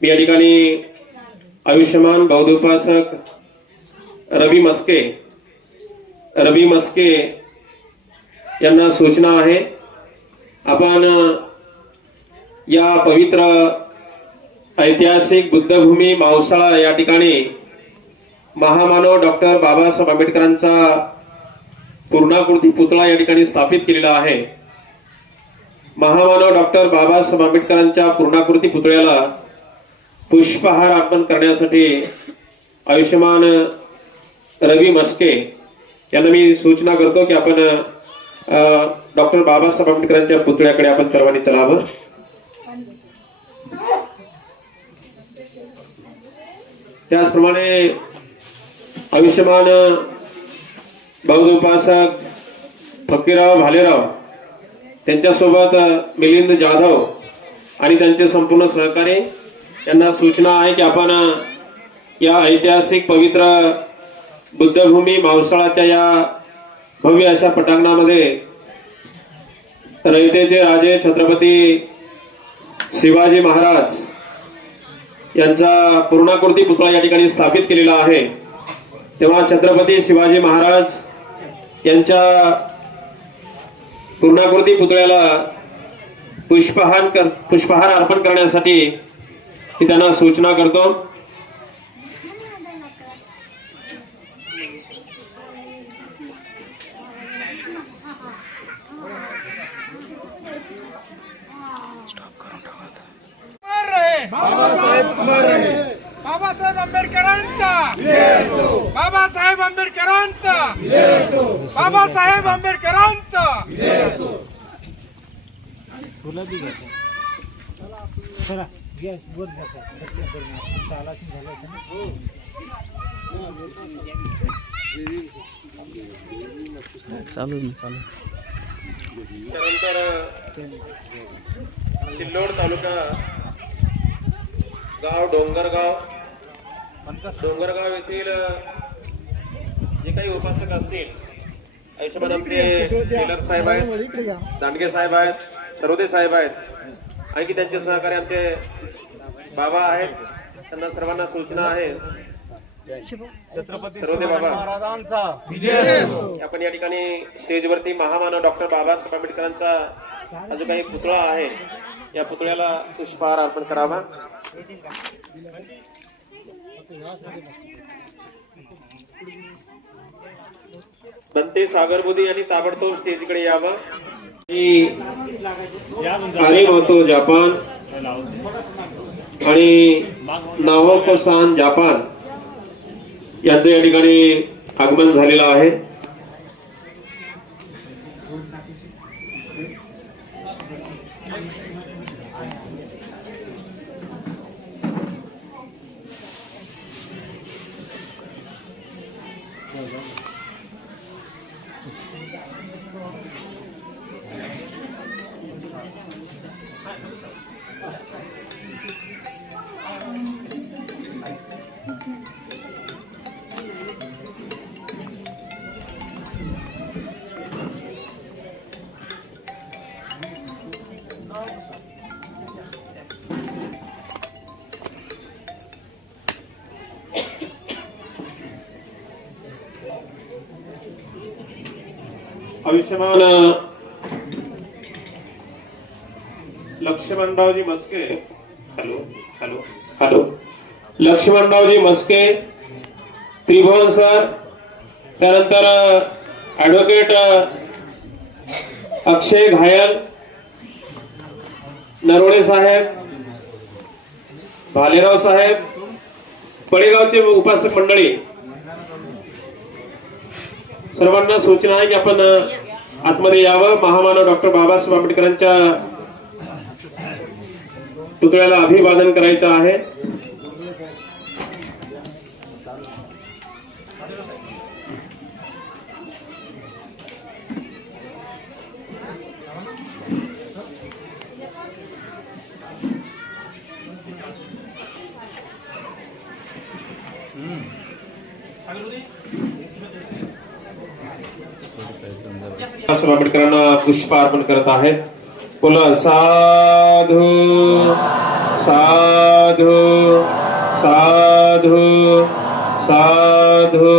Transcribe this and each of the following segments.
मी या ठिकाणी आयुष्यमान बौद्ध उपासक रवी मस्के रवी मस्के यांना सूचना आहे. आपण या पवित्र ऐतिहासिक बुद्धभूमी मावसाळा या ठिकाणी महामानव डॉक्टर बाबासाहेब आंबेडकरांचा पूर्णाकृती पुतळा या ठिकाणी स्थापित केलेला आहे. महामानव डॉक्टर बाबासाहेब आंबेडकरांच्या पूर्णाकृती पुतळ्याला पुष्पहार अर्पण करण्यासाठी आयुष्यमान रवी मस्के यांना मी सूचना करतो की आपण डॉक्टर बाबासाहेब आंबेडकरांच्या पुतळ्याकडे आपण सर्वांनी चलावं त्याचप्रमाणे आयुष्यमान बौद्ध उपासक फकीराव भालेराव त्यांच्यासोबत मिलिंद जाधव आणि त्यांचे संपूर्ण सहकारी यांना सूचना आहे की आपण या ऐतिहासिक पवित्र बुद्धभूमी मावसाळाच्या या भव्य अशा पटांगणामध्ये रयतेचे राजे छत्रपती शिवाजी महाराज यांचा पूर्णाकृती पुतळा या ठिकाणी स्थापित केलेला आहे. तेव्हा छत्रपती शिवाजी महाराज यांच्या पूर्णाकृती पुतळ्याला पुष्पहार कर पुष्पहार अर्पण करण्यासाठी मी त्यांना सूचना करतो. बाबासाहेब आंबेडकरांचा. बाबासाहेब आंबेडकरांचा. बाबासाहेब आंबेडकरांचा. तुला गॅस वर बसा झालं होतं ना. चालू चालू त्यानंतर सिल्लोड तालुका गाव डोंगरगाव. डोंगरगाव येथील जे काही उपासक असतील आयुष्यमान आपले टेलर साहेब आहेत दांडगे साहेब आहेत सरोदे साहेब आहेत आणखी त्यांचे सहकारी आमचे बाबा आहेत? त्यांना सर्वांना सूचना आहे. छत्रपती महाराजांचा. आपण या ठिकाणी स्टेजवरती महामानव डॉक्टर बाबासाहेब आंबेडकरांचा जो काही पुतळा आहे. या पुतळ्याला पुष्पहार अर्पण करावा. बनते सागरबुदी आणि ताबडतोब स्टेजकडे यावं. अरे म्हणतो जपान. आणि नावोको सान जपान यांचं या ठिकाणी आगमन झालेलं आहे. 아위시마나 Laxmanraoji Maske. Hello hello. Hello. Laxmanraoji Maske. Tribhuvan sir. त्यानंतर ॲडव्होकेट अक्षय घायल. नरोडे साहेब. भालेराव साहेब. पडेगावचे उपासक मंडळी. सर्वांना सूचना आहे की आपण आतमध्ये यावं. महामानव डॉक्टर बाबासाहेब आंबेडकरांच्या पुतळ्याला अभिवादन करायचं आहे. आंबेडकरांना पुष्प अर्पण करत आहेत. बोला साधू साधू साधू साधू.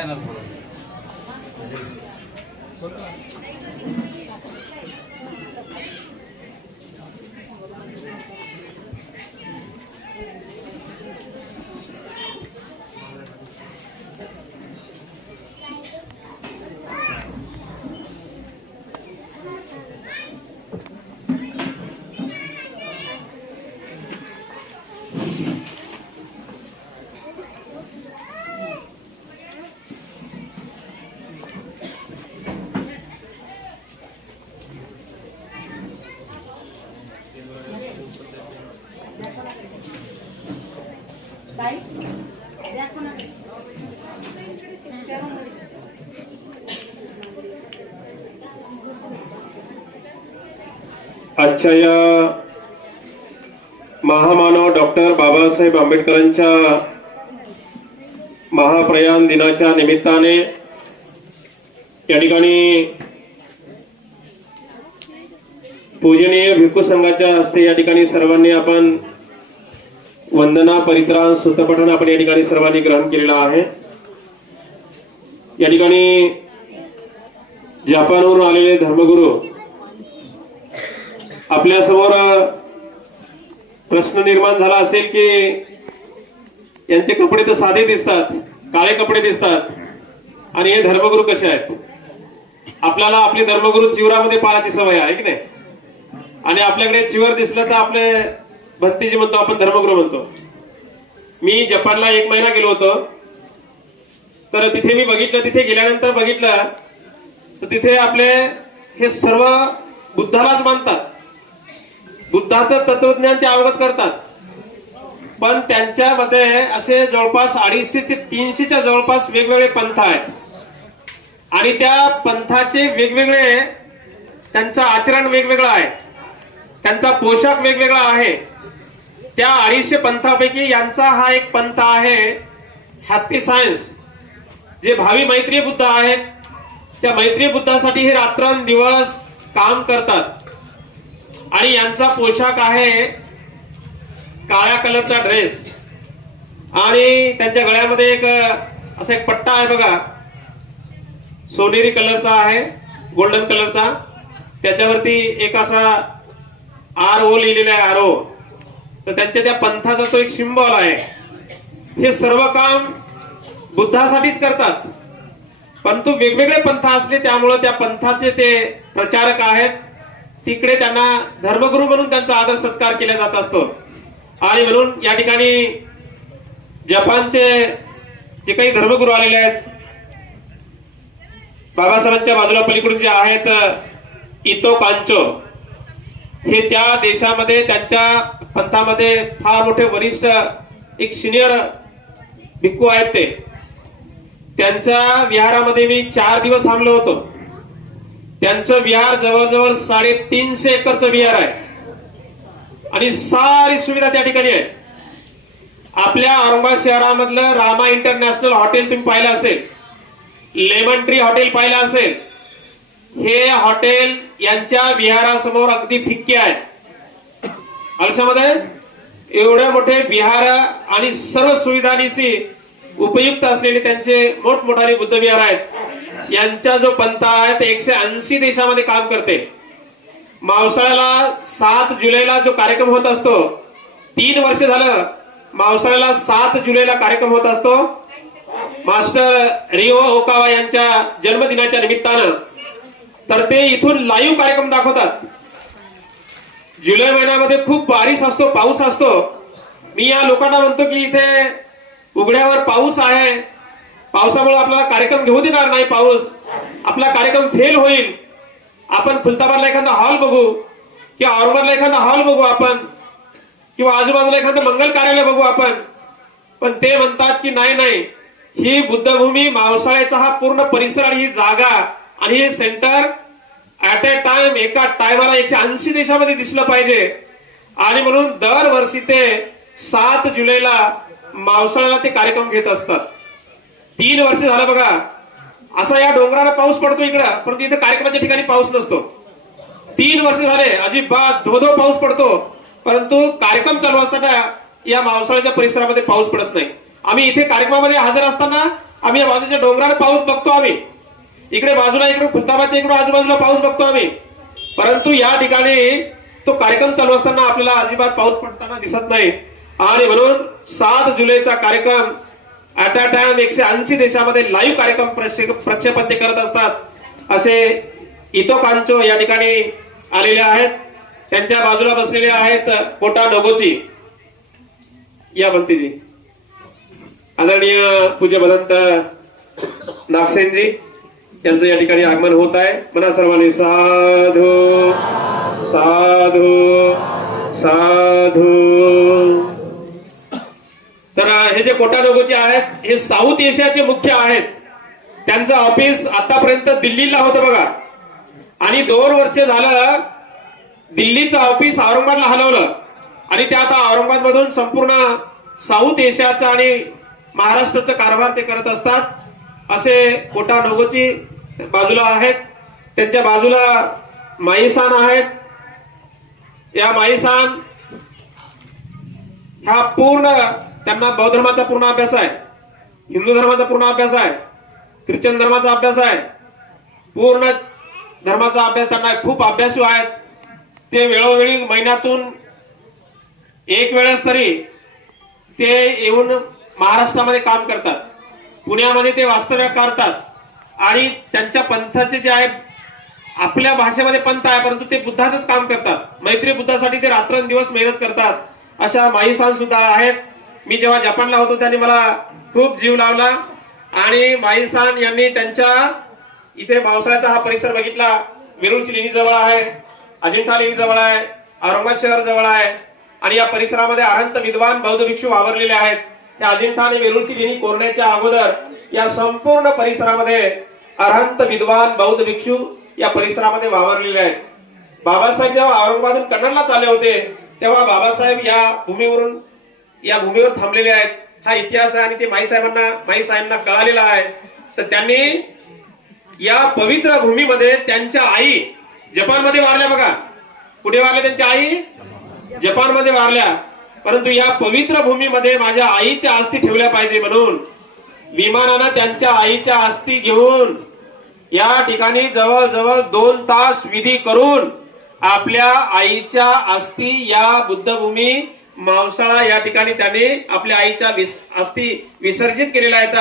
Gracias. आजच्या या महामानव डॉक्टर बाबासाहेब आंबेडकरांच्या महाप्रयाण दिनाच्या निमित्ताने या ठिकाणी पूजनीय भिक्खू संघाच्या हस्ते या ठिकाणी सर्वांनी आपण वंदना परित्राण सुतपठण आपण या ठिकाणी सर्वांनी ग्रहण केलेलं आहे. या ठिकाणी जपानवरून आलेले धर्मगुरू आपल्यासमोर प्रश्न निर्माण झाला असेल की यांचे कपडे तर साधे दिसतात काळे कपडे दिसतात आणि हे धर्मगुरू कसे आहेत? आपल्याला आपले धर्मगुरू चिवरामध्ये पाळायची सवय आहे की नाही? आणि आपल्याकडे चिवर दिसलं तर आपले भक्ती जी म्हणतो आपण धर्मगुरू म्हणतो. मी जपानला एक महिना गेलो होतो. तर तिथे मी बघितलं तिथे गेल्यानंतर बघितलं तर तिथे आपले हे सर्व बुद्धालाच मानतात. बुद्धाचं तत्वज्ञान ते अवगत करतात. पण त्यांच्यामध्ये असे जवळपास अडीचशे ते तीनशेच्या जवळपास वेगवेगळे पंथ आहेत. आणि त्या पंथाचे वेगवेगळे त्यांचं आचरण वेगवेगळं आहे. त्यांचा पोशाख वेगवेगळा आहे. त्या अडीचशे पंथापैकी यांचा हा एक पंथ आहे हॅपी सायन्स. जे भावी मैत्री बुद्ध आहेत त्या मैत्री बुद्धासाठी हे रात्रंदिवस काम करतात. आणि यांचा पोशाख आहे काळ्या कलरचा ड्रेस. आणि त्यांच्या गळ्यामध्ये एक असा एक पट्टा आहे बघा. सोनेरी कलरचा आहे गोल्डन कलरचा. त्याच्यावरती एक असा आर ओ लिहिलेला आहे आर ओ. तर त्यांच्या त्या पंथाचा तो एक सिम्बॉल आहे. हे सर्व काम बुद्धासाठीच करतात. परंतु वेगवेगळे पंथ असले त्यामुळं त्या पंथाचे ते प्रचारक आहेत. तिकडे त्यांना धर्मगुरू म्हणून त्यांचा आदर सत्कार केला जात असतो. आणि म्हणून या ठिकाणी जपानचे जे काही धर्मगुरू आलेले आहेत बाबासाहेबांच्या बाजूला पलीकडून जे आहेत इतो पांचो हे त्या देशामध्ये त्यांच्या पंथामध्ये फार मोठे वरिष्ठ एक सिनियर भिक्खू आहेत ते. त्यांच्या विहारामध्ये मी चार दिवस थांबलो होतो. त्यांचं विहार जवळजवळ साडेतीनशे एकरचं विहार आहे. आणि सारी सुविधा त्या ठिकाणी आहे. आपल्या औरंगाबाद शहरामधलं रामा इंटरनॅशनल हॉटेल तुम्ही पाहिलं असेल लेमन ट्री हॉटेल पाहिलं असेल हे हॉटेल यांच्या विहारासमोर अगदी फिक्के आहेत आयुष्यामध्ये एवढे मोठे विहार आणि सर्व सुविधांशी उपयुक्त असलेले त्यांचे मोठमोठाले बुद्धविहार आहेत. यांचा जो पंथ आहे ते एकशे ऐंशी देशामध्ये काम करते. मावसाळ्याला सात जुलैला जो कार्यक्रम होत असतो तीन वर्ष झालं मावसाळ्याला सात जुलैला कार्यक्रम होत असतो. मास्टर रिओ ओकावा यांच्या जन्मदिनाच्या निमित्तानं. तर ते इथून लाईव्ह कार्यक्रम दाखवतात. जुलै महिन्यामध्ये खूप बारिश असतो पाऊस असतो. मी या लोकांना म्हणतो की इथे उघड्यावर पाऊस आहे. पावसामुळे आपल्याला कार्यक्रम घेऊ देणार नाही पाऊस. आपला कार्यक्रम फेल होईल. आपण फुलताबादला एखादा हॉल बघू किंवा औरंगाबादला एखादा हॉल बघू आपण किंवा आजूबाजूला एखादं मंगल कार्यालय बघू आपण. पण ते म्हणतात की नाही नाही. ही बुद्धभूमी मावसाळ्याचा हा पूर्ण परिसर आणि ही जागा आणि हे सेंटर ॲट ए टाइम एका टायमाला एकशे ऐंशी देशामध्ये दिसलं पाहिजे. आणि म्हणून दरवर्षी ते सात जुलैला मावसाळ्याला ते कार्यक्रम घेत असतात. तीन वर्ष झालं बघा. असा या डोंगराला पाऊस पडतो इकडं परंतु इथे कार्यक्रमाच्या ठिकाणी पाऊस नसतो. तीन वर्ष झाले अजिबात धोधो पाऊस पडतो. परंतु कार्यक्रम चालू असताना या मावसाळ्याच्या परिसरामध्ये पाऊस पडत नाही. आम्ही इथे कार्यक्रमामध्ये हजर असताना आम्ही या बाजूच्या डोंगराला पाऊस बघतो आम्ही. इकडे बाजूला इकडे खुलताबादच्या इकडे आजूबाजूला पाऊस बघतो आम्ही. परंतु या ठिकाणी तो कार्यक्रम चालू असताना आपल्याला अजिबात पाऊस पडताना दिसत नाही. आणि म्हणून सात जुलैचा कार्यक्रम ॲट अ टाइम एकशे ऐंशी देशामध्ये लाईव्ह कार्यक्रम प्रक्षेपण ते करत असतात. असे इतो कांचो या ठिकाणी आलेले आहेत. त्यांच्या बाजूला बसलेले आहेत कोटा डोगोची या बंतीजी आदरणीय पूज्य भदंत नागसेनजी. त्यांचं या ठिकाणी आगमन होत आहे. म्हणा सर्वांनी साधू साधू साधू. तर हे जे कोटा लोगोचे आहेत हे साऊथ एशियाचे मुख्य आहेत. त्यांचं ऑफिस आतापर्यंत दिल्लीला होतं बघा. आणि दोन वर्ष झालं दिल्लीचं ऑफिस औरंगाबादला हलवलं. आणि ते आता औरंगाबाद मधून संपूर्ण साऊथ एशियाचा आणि महाराष्ट्राचा कारभार ते करत असतात. असे कोटा नोगोची बाजूला आहेत. त्यांच्या बाजूला माईसान आहेत. या माईसान हा पूर्ण त्यांना बौद्ध धर्माचा पूर्ण अभ्यास आहे. हिंदू धर्माचा पूर्ण अभ्यास आहे. ख्रिश्चन धर्माचा अभ्यास आहे. पूर्ण धर्माचा अभ्यास त्यांना खूप अभ्यासू आहेत. ते वेळोवेळी महिन्यातून एक वेळेस तरी ते येऊन महाराष्ट्रामध्ये काम करतात. पुण्यामध्ये ते वास्तव्य करतात. आणि त्यांच्या पंथाचे जे आहेत आपल्या भाषेमध्ये पंथ आहे परंतु ते बुद्धाचंच काम करतात. मैत्री बुद्धासाठी ते रात्रंदिवस मेहनत करतात. अशा माईसान सुद्धा आहेत. मी जेव्हा जपानला होतो त्यांनी मला खूप जीव लावला. आणि माईसान यांनी त्यांच्या इथे पावसाळ्याचा हा परिसर बघितला. वेरूळची लेणी जवळ आहे अजिंठा लेणी जवळ आहे औरंगाबाद शहर जवळ आहे. आणि या परिसरामध्ये अनंत विद्वान बौद्ध भिक्षू वावरलेले आहेत. त्या अजिंठा आणि वेरूळची लेणी कोरण्याच्या अगोदर या संपूर्ण परिसरामध्ये अरहंत विद्वान बौद्ध भिक्षू या परिसरामध्ये वावरलेले आहेत. बाबासाहेब जेव्हा औरंगाबादून कन्नडला आले होते तेव्हा बाबासाहेब या भूमीवरून या भूमीवर थांबलेले आहेत. हा इतिहास आहे आणि ते माई साहेबांना माई साहेबांना कळालेला आहे. तर त्यांनी या पवित्र भूमीमध्ये त्यांच्या आई जपानमध्ये वारल्या बघा. कुठे वारल्या त्यांच्या आई? जपानमध्ये वारल्या. परंतु या पवित्र भूमीमध्ये माझ्या आईच्या अस्थी ठेवल्या पाहिजे म्हणून विमानानं त्यांच्या आईच्या अस्थी घेऊन या ठिकाणी जवळजवळ दोन तास विधी करून आपल्या आईच्या अस्थी या बुद्धभूमी मांसाळा या ठिकाणी त्यांनी आपल्या आईच्या विस- अस्थी विसर्जित केलेल्या आहेत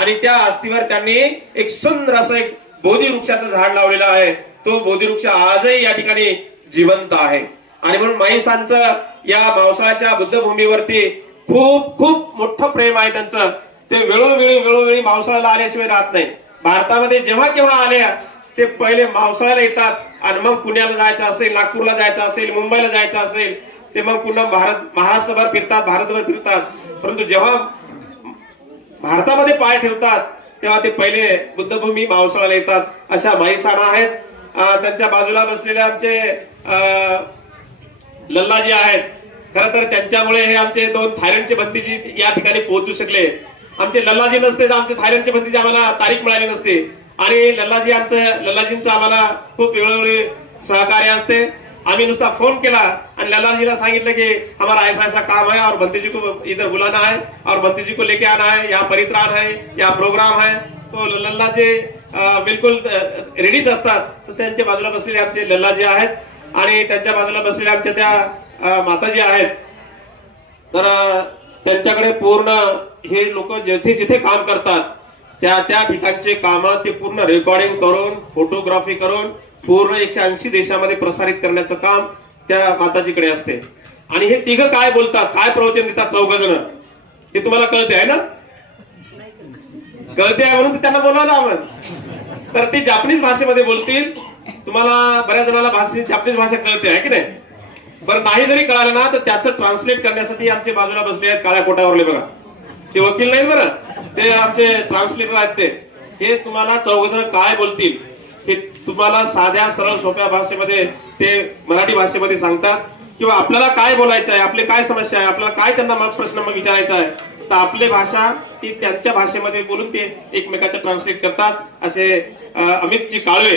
आणि त्या अस्थीवर त्यांनी एक सुंदर असं एक बोधी वृक्षाचं झाड लावलेलं आहे. तो बोधी वृक्ष आजही या ठिकाणी जिवंत आहे. आणि म्हणून माईसांचं या मावसाळ्याच्या बुद्धभूमीवरती खूप खूप मोठं प्रेम आहे त्यांचं. ते वेळोवेळी वेळोवेळी मावसाळ्याला आल्याशिवाय राहत नाही भारतामध्ये जेव्हा केव्हा आले ते पहिले मावसाळ्याला येतात आणि मग पुण्याला जायचं असेल नागपूरला जायचं असेल मुंबईला जायचं असेल ते मग पुन्हा भारत महाराष्ट्रभर फिरतात भारतभर फिरतात. परंतु जेव्हा भारतामध्ये पाय ठेवतात तेव्हा ते पहिले बुद्धभूमी मावसाळ्याला येतात. अशा माईसाणा आहेत. त्यांच्या बाजूला बसलेले आमचे लल्लाजी आहेत. खर तर त्यांच्यामुळे हे आमचे दोन थायलंडचे बंदीजी या ठिकाणी पोहोचू शकले. आमचे लल्लाजी नसते तर आमचे थायलंडचे बंदीजी आम्हाला तारीख मिळाली नसते. आणि लल्लाजी आमचं लल्लाजींचं आम्हाला खूप वेळोवेळी सहकार्य असते. आम्ही नुसता फोन केला आणि लल्लाजीला सांगितलं की हमारा ऐसा ऐसा काम है और बंती जी को इधर बुलाना है और बंती जी को लेके आना है यहाँ परित्राण है या प्रोग्राम है. तो लल्लाजी बिलकुल रेडीच असतात. तर त्यांच्या बाजूला बसलेले आमचे लल्लाजी आहेत. आणि त्यांच्या बाजूला बसलेल्या आमच्या त्या माताजी आहेत. तर त्यांच्याकडे पूर्ण हे लोक जिथे जिथे काम करतात त्या त्या ठिकाणचे काम ते पूर्ण रेकॉर्डिंग करून फोटोग्राफी करून पूर्ण एकशे ऐंशी देशामध्ये प्रसारित करण्याचं काम त्या माताजीकडे असते. आणि हे तिघ काय बोलतात काय प्रवचन देतात चौघ जण हे तुम्हाला कळते आहे ना? कळते आहे म्हणून त्यांना बोलावलं आपण तर ते जापानीज भाषेमध्ये बोलतील तुम्हाला बऱ्याच जणांना भाषेची जापनीज भाषा कळते आहे की नाही? बरं नाही जरी कळालं ना तर त्याचं ट्रान्सलेट करण्यासाठी आमचे बाजूला बसले आहेत काळ्या कोटावरले बघा ते वकील नाही बरं. ते आमचे ट्रान्सलेटर आहेत ते. हे तुम्हाला चौघजण काय बोलतील हे तुम्हाला साध्या सरळ सोप्या भाषेमध्ये ते मराठी भाषेमध्ये सांगतात. किंवा आपल्याला काय बोलायचं आहे आपले काय समस्या आहे आपल्याला काय त्यांना मग प्रश्न मग विचारायचा आहे तर आपली भाषा ती त्यांच्या भाषेमध्ये बोलून ते एकमेकाच्या ट्रान्सलेट करतात. असे अमितजी काळवे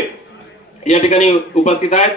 या ठिकाणी उपस्थित आहेत.